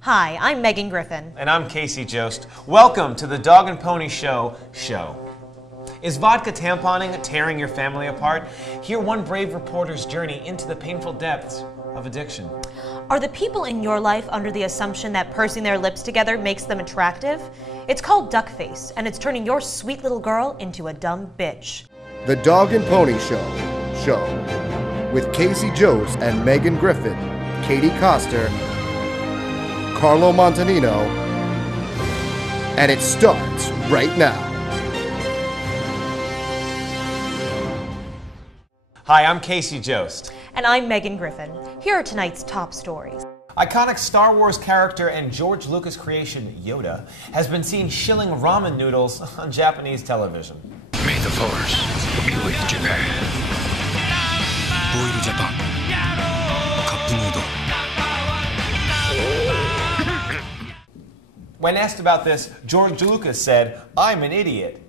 Hi, I'm Megan Griffin. And I'm Casey Jost. Welcome to the Dog and Pony Show. Is vodka tamponing tearing your family apart? Hear one brave reporter's journey into the painful depths of addiction. Are the people in your life under the assumption that pursing their lips together makes them attractive? It's called duck face, and it's turning your sweet little girl into a dumb bitch. The Dog and Pony Show. With Casey Jost and Megan Griffin, Katie Coster, Carlo Montanino, and it starts right now. Hi, I'm Casey Jost. And I'm Megan Griffin. Here are tonight's top stories. Iconic Star Wars character and George Lucas creation Yoda has been seen shilling ramen noodles on Japanese television. May the Force be with Japan. Boiled Japan. Cup noodle. When asked about this, George Lucas said, "I'm an idiot."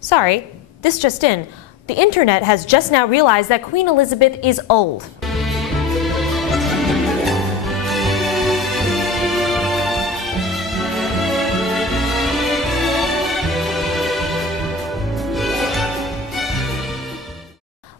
Sorry, this just in. The internet has just now realized that Queen Elizabeth is old.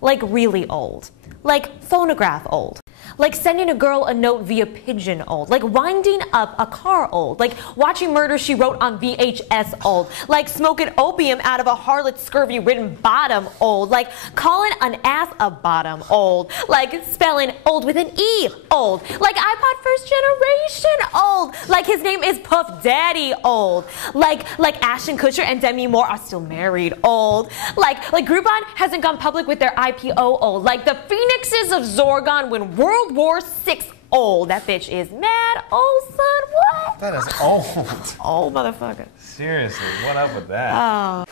Like really old. Like phonograph old. Like sending a girl a note via pigeon old. Like winding up a car old. Like watching Murder, She Wrote on VHS old. Like smoking opium out of a harlot scurvy-ridden bottom old. Like calling an ass a bottom old. Like spelling old with an E old. Like iPod first generation old. Like his name is Puff Daddy old. Like Ashton Kutcher and Demi Moore are still married old. Like Groupon hasn't gone public with their IPO old. Like the Phoenixes of Zorgon when World War VI old. That bitch is mad old, son. What? That is old. Old motherfucker. Seriously, what up with that? Oh.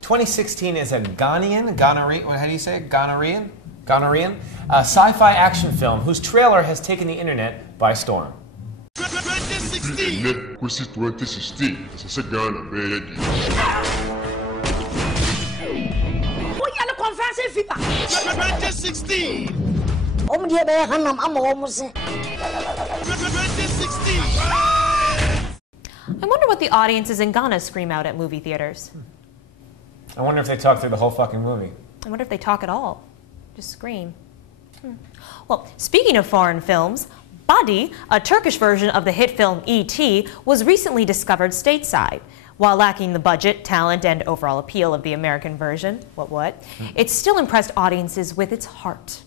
2016 is a Ghanaian, how do you say it? Ghanaian sci-fi action film whose trailer has taken the internet by storm. 2016. Questi 2016, se Ghana, baby. We are the conference FIFA. 2016. 2016. I wonder what the audiences in Ghana scream out at movie theaters. I wonder if they talk through the whole fucking movie. I wonder if they talk at all. Just scream. Well, speaking of foreign films, Badi, a Turkish version of the hit film E.T., was recently discovered stateside. While lacking the budget, talent, and overall appeal of the American version, it still impressed audiences with its heart.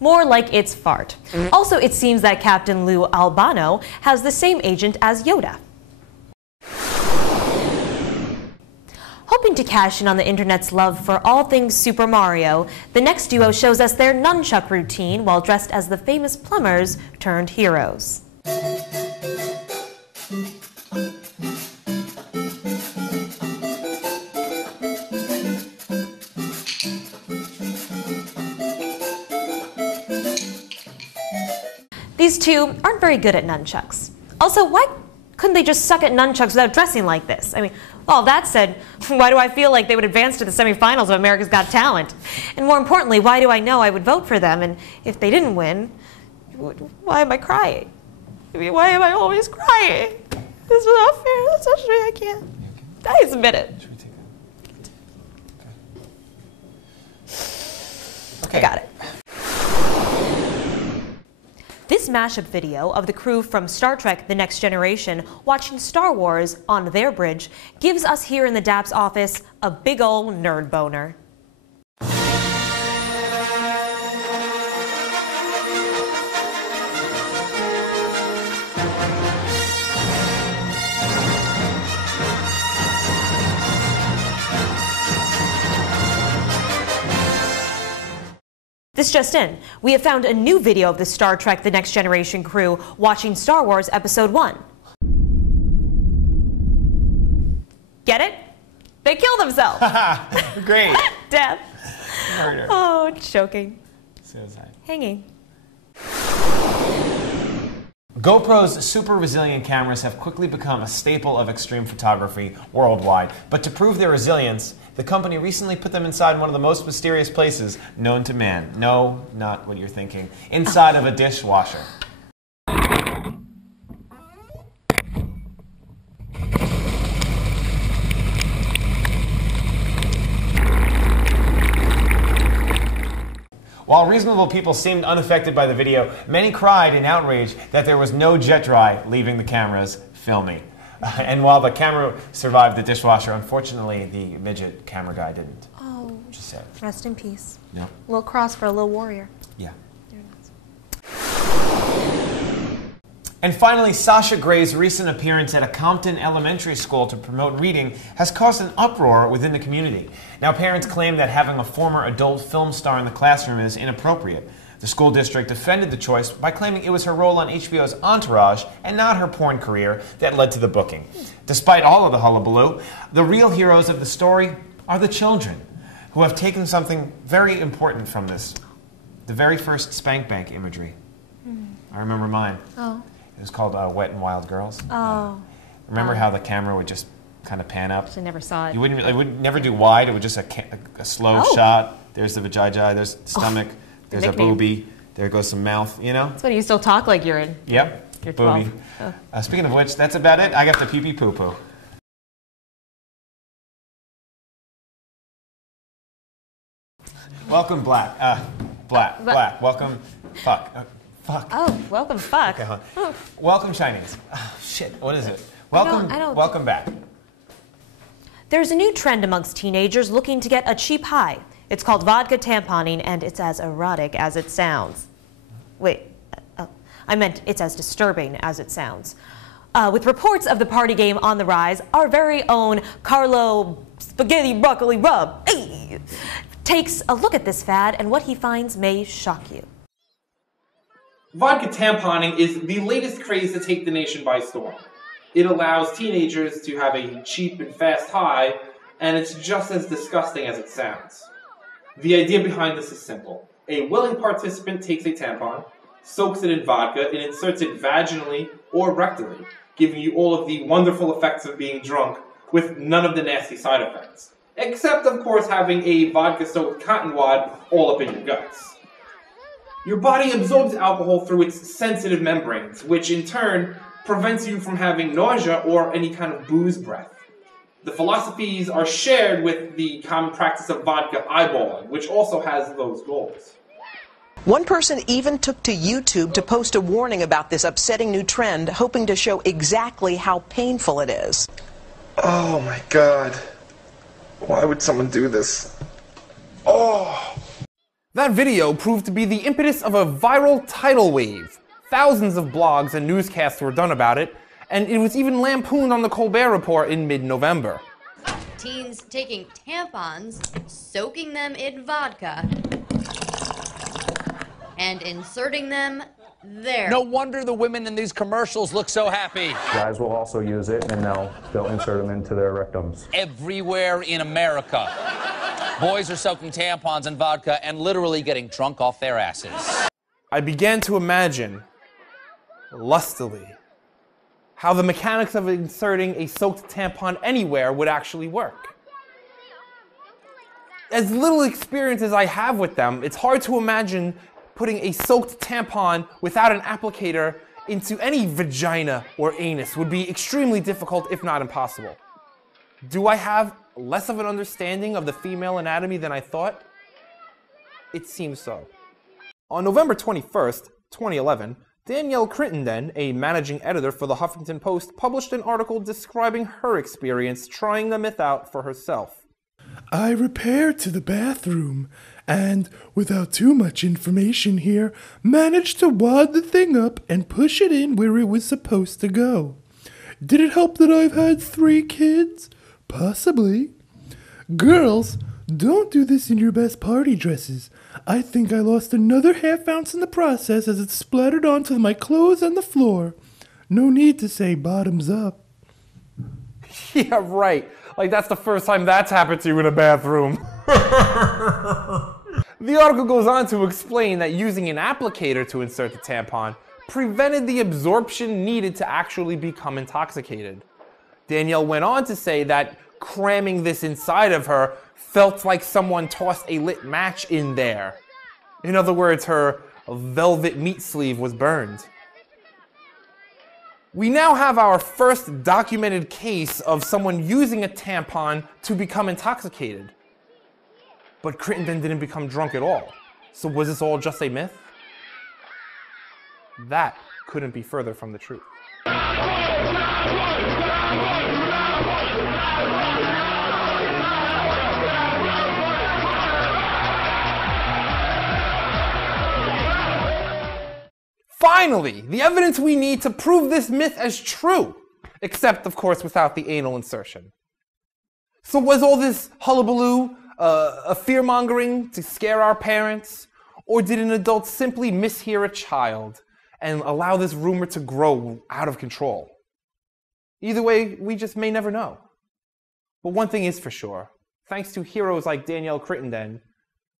More like its fart. Also, it seems that Captain Lou Albano has the same agent as Yoda. Hoping to cash in on the internet's love for all things Super Mario, the next duo shows us their nunchuck routine while dressed as the famous plumbers turned heroes. These two aren't very good at nunchucks. Also, why couldn't they just suck at nunchucks without dressing like this? I mean, all that said, why do I feel like they would advance to the semifinals of America's Got Talent? And more importantly, why do I know I would vote for them? And if they didn't win, why am I crying? I mean, why am I always crying? This is not fair. That's not true. I can't. I admit it. Okay. I got it. This mashup video of the crew from Star Trek The Next Generation watching Star Wars on their bridge gives us here in the DAP's office a big ol' nerd boner. This just in, we have found a new video of the Star Trek The Next Generation crew watching Star Wars Episode 1. Get it? They kill themselves. Great. Death. Murder. Oh, choking. Suicide. Hanging. GoPro's super resilient cameras have quickly become a staple of extreme photography worldwide, but to prove their resilience, the company recently put them inside one of the most mysterious places known to man. No, not what you're thinking. Inside of a dishwasher. While reasonable people seemed unaffected by the video, many cried in outrage that there was no jet dry leaving the cameras filming. And while the camera survived the dishwasher, unfortunately the midget camera guy didn't. Oh, Just sad. rest in peace. Yep. A little cross for a little warrior. Yeah. And finally, Sasha Gray's recent appearance at a Compton elementary school to promote reading has caused an uproar within the community. Now, parents claim that having a former adult film star in the classroom is inappropriate. The school district defended the choice by claiming it was her role on HBO's Entourage and not her porn career that led to the booking. Despite all of the hullabaloo, the real heroes of the story are the children, who have taken something very important from this. The very first spank bank imagery. I remember mine. Oh. It was called Wet and Wild Girls. Oh. Remember how the camera would just kind of pan up? I never saw it. You wouldn't. It would never do wide. It would just a slow shot. There's the vajayjay. There's the stomach. There's a boobie. There goes some mouth. You know. That's when you still talk like you're in. Yep. You're 12. Boobie. Speaking of which, that's about it. I got the pee pee poo poo. Welcome, Black. Black. Welcome, fuck. Fuck. Oh, welcome, fuck. Okay, huh. Welcome, Chinese. Oh, shit, what is it? Welcome, welcome back. There's a new trend amongst teenagers looking to get a cheap high. It's called vodka tamponing, and it's as erotic as it sounds. Wait, I meant it's as disturbing as it sounds. With reports of the party game on the rise, our very own Carlo Spaghetti Broccoli Rub takes a look at this fad, and what he finds may shock you. Vodka tamponing is the latest craze to take the nation by storm. It allows teenagers to have a cheap and fast high, and it's just as disgusting as it sounds. The idea behind this is simple. A willing participant takes a tampon, soaks it in vodka, and inserts it vaginally or rectally, giving you all of the wonderful effects of being drunk with none of the nasty side effects. Except, of course, having a vodka-soaked cotton wad all up in your guts. Your body absorbs alcohol through its sensitive membranes, which in turn prevents you from having nausea or any kind of booze breath. The philosophies are shared with the common practice of vodka eyeballing, which also has those goals. One person even took to YouTube to post a warning about this upsetting new trend, hoping to show exactly how painful it is. Oh my God. Why would someone do this? Oh! That video proved to be the impetus of a viral tidal wave. Thousands of blogs and newscasts were done about it, and it was even lampooned on the Colbert Report in mid-November. Teens taking tampons, soaking them in vodka, and inserting them there. No wonder the women in these commercials look so happy. Guys will also use it, and they'll insert them into their rectums. Everywhere in America, boys are soaking tampons in vodka and literally getting drunk off their asses. I began to imagine, lustily, how the mechanics of inserting a soaked tampon anywhere would actually work. As little experience as I have with them, it's hard to imagine putting a soaked tampon without an applicator into any vagina or anus would be extremely difficult, if not impossible. Do I have less of an understanding of the female anatomy than I thought? It seems so. On November 21st, 2011, Danielle Crittenden, a managing editor for the Huffington Post, published an article describing her experience trying the myth out for herself. I repaired to the bathroom and, without too much information here, managed to wad the thing up and push it in where it was supposed to go. Did it help that I've had 3 kids? Possibly. Girls, don't do this in your best party dresses. I think I lost another ½ ounce in the process as it splattered onto my clothes and the floor. No need to say bottoms up. Yeah, right. Like that's the first time that's happened to you in a bathroom. The article goes on to explain that using an applicator to insert the tampon prevented the absorption needed to actually become intoxicated. Danielle went on to say that cramming this inside of her felt like someone tossed a lit match in there. In other words, her velvet meat sleeve was burned. We now have our first documented case of someone using a tampon to become intoxicated. But Crittenden didn't become drunk at all. So was this all just a myth? That couldn't be further from the truth. Finally, the evidence we need to prove this myth as true, except, of course, without the anal insertion. So was all this hullabaloo a fear-mongering to scare our parents? Or did an adult simply mishear a child and allow this rumor to grow out of control? Either way, we just may never know. But one thing is for sure, thanks to heroes like Danielle Crittenden,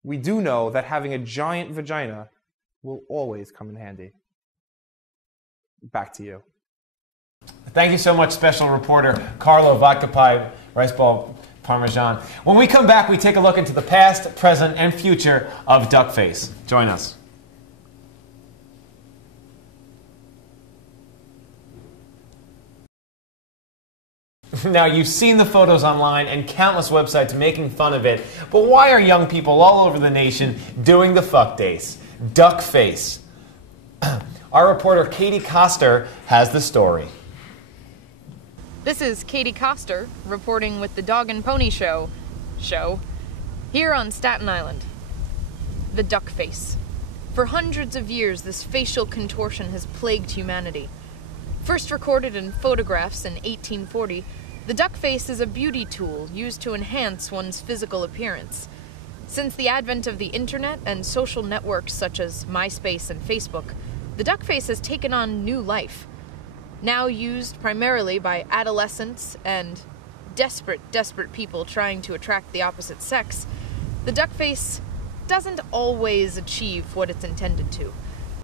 we do know that having a giant vagina will always come in handy. Back to you. Thank you so much, special reporter Carlo Vodka Pie, Rice Ball Parmesan. When we come back, we take a look into the past, present, and future of Duckface. Join us. Now, you've seen the photos online and countless websites making fun of it, but why are young people all over the nation doing the fuck days? Duckface. Our reporter Katie Coster has the story. This is Katie Coster reporting with the Dog and Pony Show here on Staten Island. The duck face. For hundreds of years, this facial contortion has plagued humanity. First recorded in photographs in 1840, the duck face is a beauty tool used to enhance one's physical appearance. Since the advent of the internet and social networks such as MySpace and Facebook, the duck face has taken on new life. Now used primarily by adolescents and desperate people trying to attract the opposite sex, the duck face doesn't always achieve what it's intended to.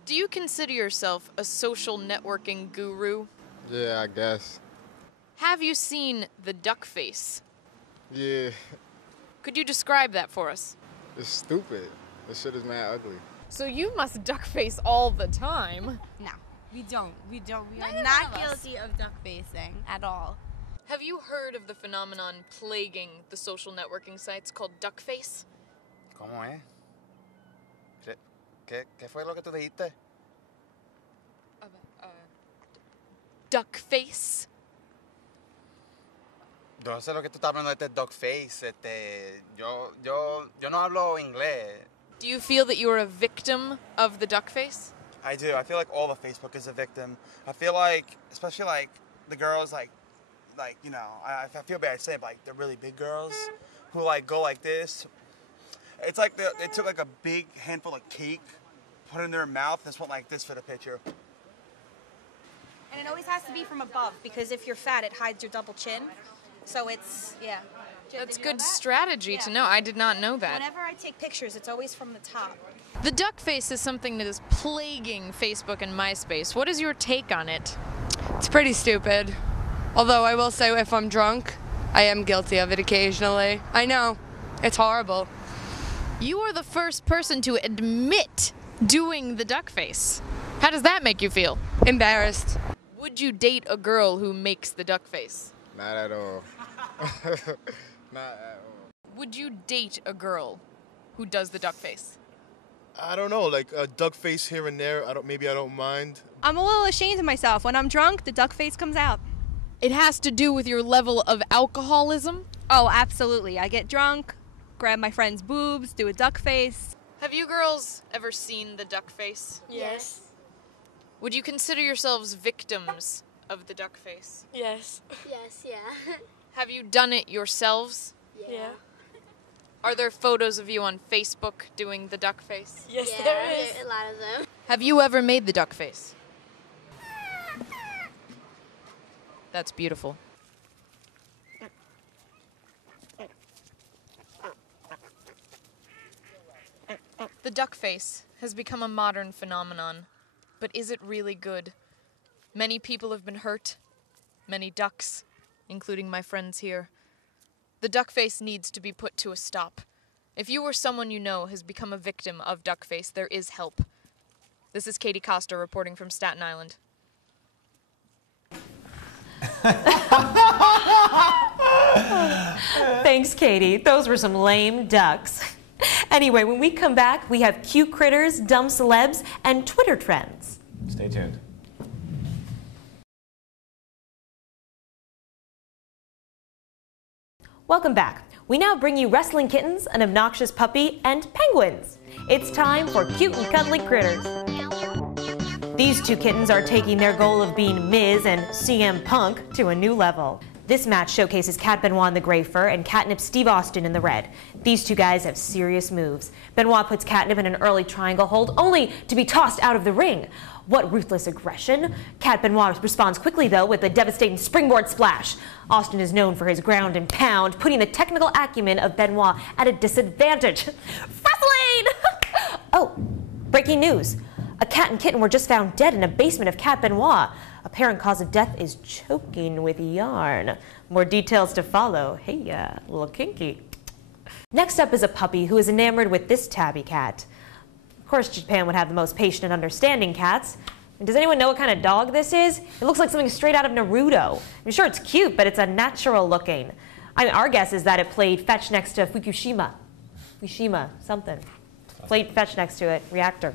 Do you consider yourself a social networking guru? Yeah, I guess. Have you seen the duck face? Yeah. Could you describe that for us? It's stupid. This shit is mad ugly. So you must duck face all the time. No, we don't. We are not guilty of duck facing at all. Have you heard of the phenomenon plaguing the social networking sites called duck face? ¿Cómo es? ¿Qué fue lo que tú dijiste? Duck face? Yo sé lo que tú estás hablando de duck face. Yo no hablo inglés. Do you feel that you are a victim of the duck face? I do. I feel like all the Facebook is a victim. I feel like, especially like the girls, like you know, I feel bad saying, but like the really big girls who like go like this. It's like they took like a big handful of cake, put it in their mouth, and just went like this for the picture. And it always has to be from above, because if you're fat, it hides your double chin. So it's, yeah. That's good strategy to know. I did not know that. Whenever I take pictures, it's always from the top. The duck face is something that is plaguing Facebook and MySpace. What is your take on it? It's pretty stupid. Although I will say, if I'm drunk, I am guilty of it occasionally. I know. It's horrible. You are the first person to admit doing the duck face. How does that make you feel? Embarrassed. Would you date a girl who makes the duck face? Not at all. Not at all. Would you date a girl who does the duck face? I don't know, like a duck face here and there. Maybe I don't mind. I'm a little ashamed of myself. When I'm drunk, the duck face comes out. It has to do with your level of alcoholism? Oh, absolutely. I get drunk, grab my friend's boobs, do a duck face. Have you girls ever seen the duck face? Yes. Would you consider yourselves victims of the duck face? Yes. Yes, yeah. Have you done it yourselves? Yeah. Are there photos of you on Facebook doing the duck face? Yes, Yeah, there is. a lot of them. Have you ever made the duck face? That's beautiful. The duck face has become a modern phenomenon, But is it really good? Many people have been hurt. Many ducks, including my friends here. The duckface needs to be put to a stop. If you or someone you know has become a victim of duckface, there is help. This is Katie Costa reporting from Staten Island. Thanks, Katie. Those were some lame ducks. Anyway, when we come back, we have cute critters, dumb celebs, and Twitter trends. Stay tuned. Welcome back. We now bring you wrestling kittens, an obnoxious puppy, and penguins. It's time for cute and cuddly critters. These two kittens are taking their goal of being Miz and CM Punk to a new level. This match showcases Cat Benoit in the gray fur and Catnip Steve Austin in the red. These two guys have serious moves. Benoit puts Catnip in an early triangle hold, only to be tossed out of the ring. What ruthless aggression! Cat Benoit responds quickly, though, with a devastating springboard splash. Austin is known for his ground and pound, putting the technical acumen of Benoit at a disadvantage. Wrestling! Oh, breaking news. A cat and kitten were just found dead in a basement of Cat Benoit. Apparent cause of death is choking with yarn. More details to follow. Hey, a little kinky. Next up is a puppy who is enamored with this tabby cat. Of course, Japan would have the most patient and understanding cats. Does anyone know what kind of dog this is? It looks like something straight out of Naruto. I'm sure it's cute, but it's unnatural looking. Our guess is that it played fetch next to Fukushima. Fukushima, something. Played fetch next to it, reactor.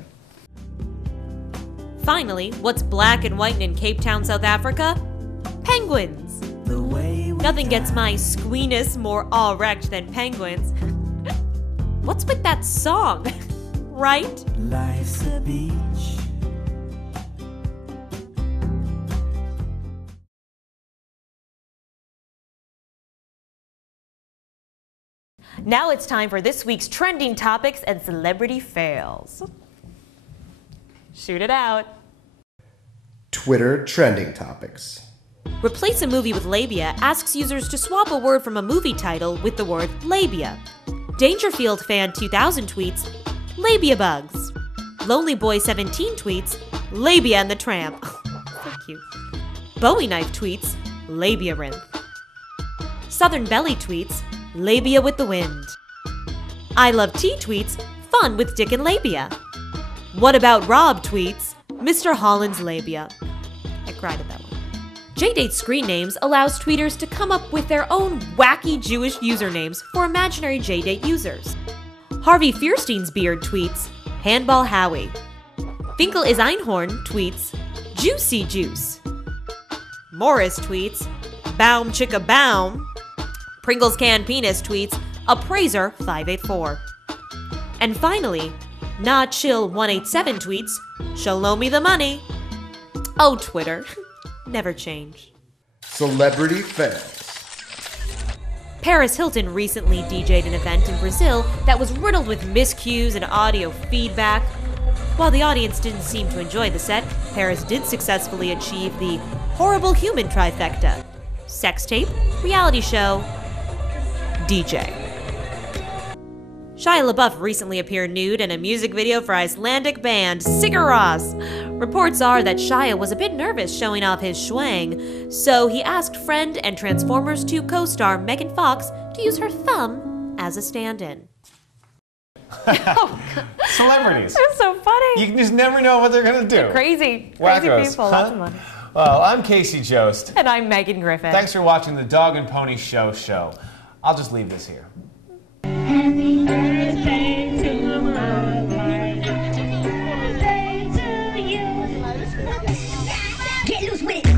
Finally, what's black and white in Cape Town, South Africa? Penguins. Nothing gets my squeeness more all-wrecked than penguins. What's with that song? Right? Life's a beach. Now it's time for this week's trending topics and celebrity fails. Shoot it out. Twitter trending topics. Replace a movie with labia asks users to swap a word from a movie title with the word labia. Dangerfield fan 2000 tweets, labia bugs. Lonely Boy 17 tweets, labia and the tramp. So cute. Bowie Knife tweets, labyrinth. Southern Belly tweets, labia with the wind. I Love Tea tweets, fun with dick and labia. What About Rob tweets, Mr. Holland's labia. I cried at that one. JDate Screen Names allows tweeters to come up with their own wacky Jewish usernames for imaginary JDate users. Harvey Fierstein's beard tweets, Handball Howie. Finkel is Einhorn tweets, Juicy Juice. Morris tweets, Baum Chicka Baum. Pringles Can Penis tweets, Appraiser 584. And finally, Nah Chill 187 tweets, Show me the money. Oh, Twitter. Never change. Celebrity fails. Paris Hilton recently DJ'd an event in Brazil that was riddled with miscues and audio feedback. While the audience didn't seem to enjoy the set, Paris did successfully achieve the horrible human trifecta: sex tape, reality show, DJ. Shia LaBeouf recently appeared nude in a music video for Icelandic band Sigur Rós. Reports are that Shia was a bit nervous showing off his schwang, so he asked friend and Transformers 2 co-star Megan Fox to use her thumb as a stand-in. Celebrities. That's so funny. You can just never know what they're going to do. They're crazy Wackos, people. huh? Lots of money. Well, I'm Casey Jost. And I'm Megan Griffin. Thanks for watching the Dog and Pony Show. I'll just leave this here. Happy birthday to my wife. Birthday to you. Get loose with it.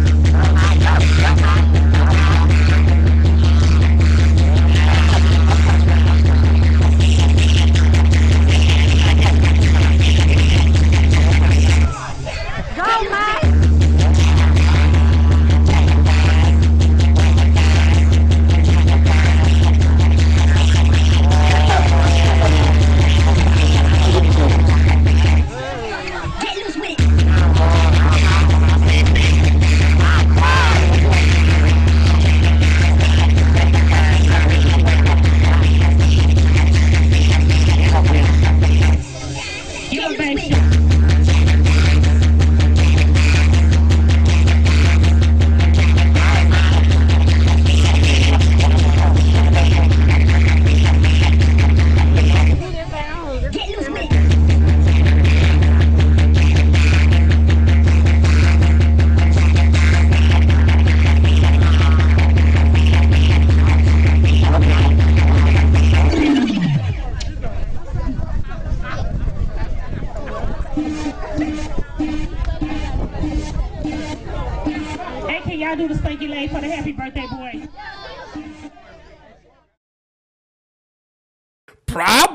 y'all do the spanky leg for the happy birthday boy. Prob